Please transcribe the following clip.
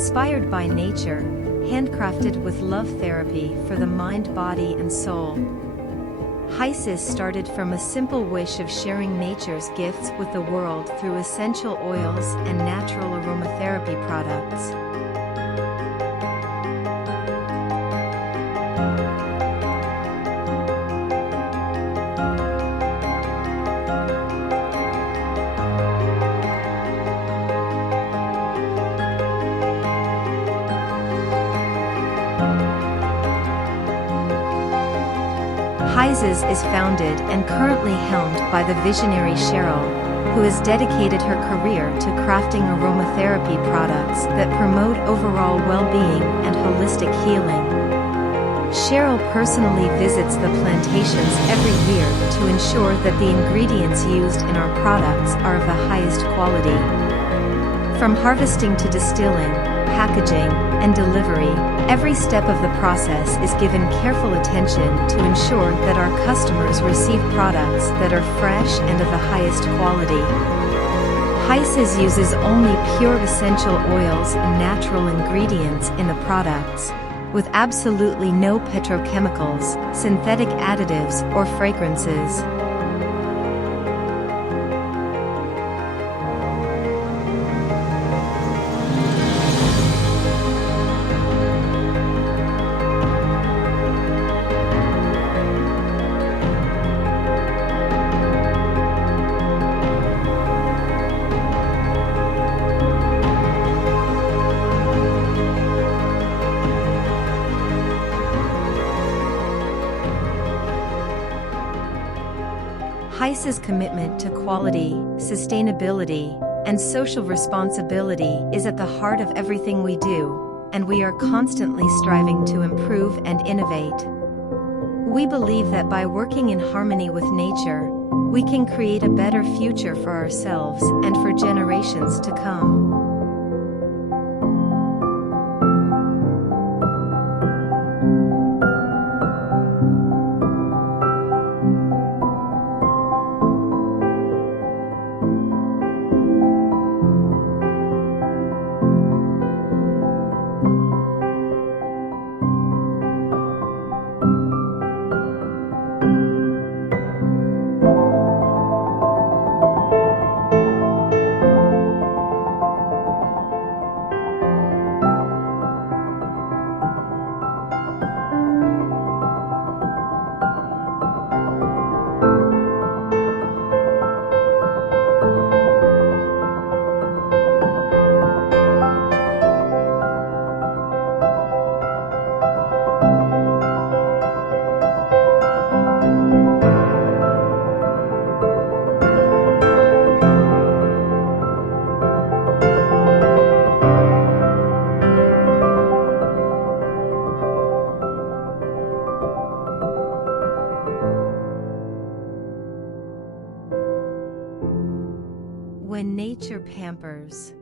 Inspired by nature, handcrafted with love therapy for the mind, body, and soul. Hysses started from a simple wish of sharing nature's gifts with the world through essential oils and natural aromatherapy products. Hysses is founded and currently helmed by the visionary Cheryl, who has dedicated her career to crafting aromatherapy products that promote overall well-being and holistic healing. Cheryl personally visits the plantations every year to ensure that the ingredients used in our products are of the highest quality. From harvesting to distilling, packaging, and delivery, every step of the process is given careful attention to ensure that our customers receive products that are fresh and of the highest quality. Hysses uses only pure essential oils and natural ingredients in the products, with absolutely no petrochemicals, synthetic additives, or fragrances. Hysses' commitment to quality, sustainability, and social responsibility is at the heart of everything we do, and we are constantly striving to improve and innovate. We believe that by working in harmony with nature, we can create a better future for ourselves and for generations to come. When nature pampers,